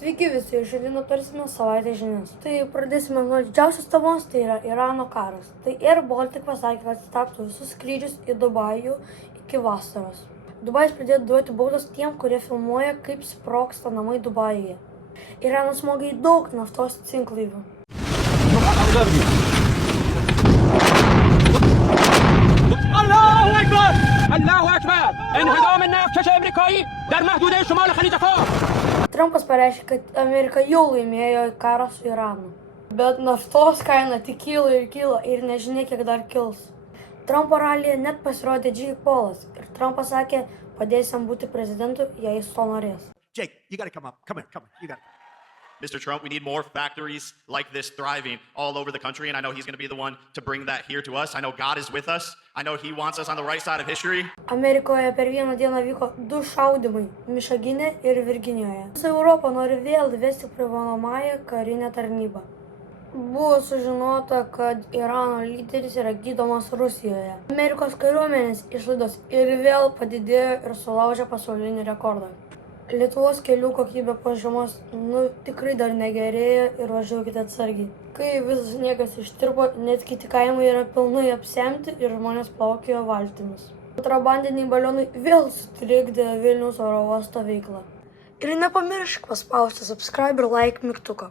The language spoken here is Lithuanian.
Sveiki visi, šiandien aptarsime savaitės žinias. Tai pradėsime nuo didžiausios temos, tai yra Irano karas. Tai Air Baltic pasakė, kad stabdo visus skrydžius į Dubajų iki vasaros. Dubajus pradėjo duoti baudas tiem, kurie filmuoja, kaip sprogsta namai Dubajuje. Iranas smogė į daug naftos cinklaivių. الله اكبر الله اكبر انهدام النفط الامريكي در محدوده شمال خلیج فارس. Trumpas pareiškė, kad Amerika jau laimėjo karą su Iranu. Bet naftos kaina tik kyla ir nežinia, kiek dar kils. Trumpo ralyje net pasirodė Jake Paulas ir Trumpas sakė, padės jam būti prezidentu, jei jis to norės. Jake, you gotta come up. Come here, you gotta. Mr. Trump, we need more factories like this thriving all over the country, and I know he's going to be the one to bring that here to us. I know God is with us. I know he wants us on the right side of history. Amerikoje per vieną dieną vyko 2 šaudymai – Mišagine ir Virginijoje. Visa Europa nori vėl įvesti privalomąją karinę tarnybą. Buvo sužinota, kad Irano lyderis yra gydomas Rusijoje. Amerikos kariuomenės išlaidos ir vėl padidėjo ir sulaužė pasaulinį rekordą. Lietuvos kelių kokybė po žiemos tikrai dar negerėja ir važiuokite atsargiai. Kai visas sniegas ištirpo, net kiti kaimai yra pilnai apsemti ir žmonės plaukioja valtimis. Kontrabandiniai balionai vėl sutrikdė Vilniaus oro uosto veiklą. Ir nepamiršk paspausti subscribe ir like mygtuką.